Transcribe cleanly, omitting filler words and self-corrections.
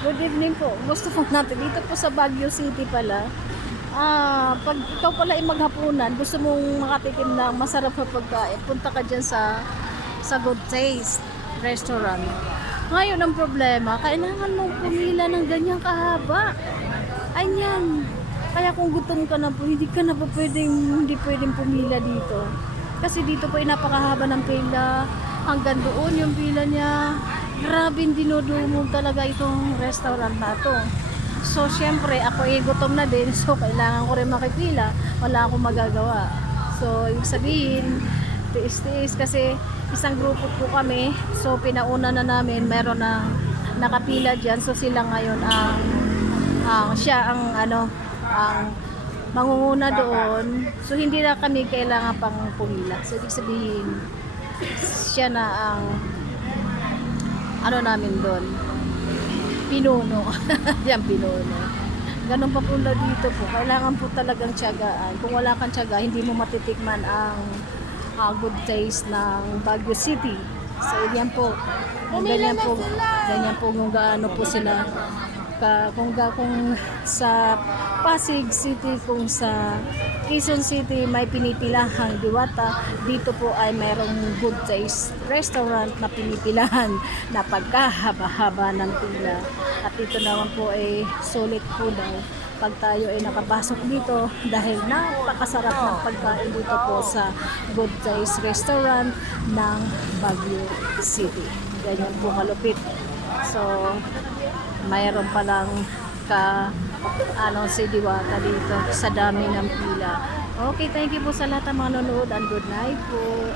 Good evening po. Gusto po natin dito po sa Baguio City pala. Pag ikaw pala ay maghapunan, gusto mong makatikim ng masarap na pagkain, punta ka dyan sa Good Taste Restaurant. Ngayon ang problema, kailangan mong pumila ng ganyang kahaba. Ayan. Kaya kung gutom ka na po, hindi pwedeng pumila dito. Kasi dito po ay napakahaba ng pila. Hanggang doon yung pila niya. Grabe, dinudumog talaga itong restaurant na to. So, syempre, ako ay gutom na din. So, kailangan ko rin makipila. Wala akong magagawa. So, ibig sabihin, tiis-tiis kasi isang grupo po kami. So, pinauna na namin. Meron na nakapila dyan. So, sila ngayon siya ang mangunguna doon. So, hindi na kami kailangan pang pumila. So, ibig sabihin, siya na ang namin doon, pinuno. Yan, pinuno. Ganun pa po dito po. Kailangan po talagang tiyagaan. Kung wala kang tiyaga, hindi mo matitikman ang good taste ng Baguio City. So, yan po. Ganyan po kung gaano po sila kung sa Pasig City, kung sa Quezon City may pinipilahang diwata, dito po ay mayroong Good Taste Restaurant na pinipilahan na pagkahaba-haba ng pila. At dito naman po ay sulit po daw pag tayo ay nakapasok dito dahil napakasarap ng pagkain dito po sa Good Taste Restaurant ng Baguio City. Ganyan po kalupit. So, mayroon palang si Diwata dito sa dami ng pila. Okay, thank you po sa lahat ng mga nanonood and good night po.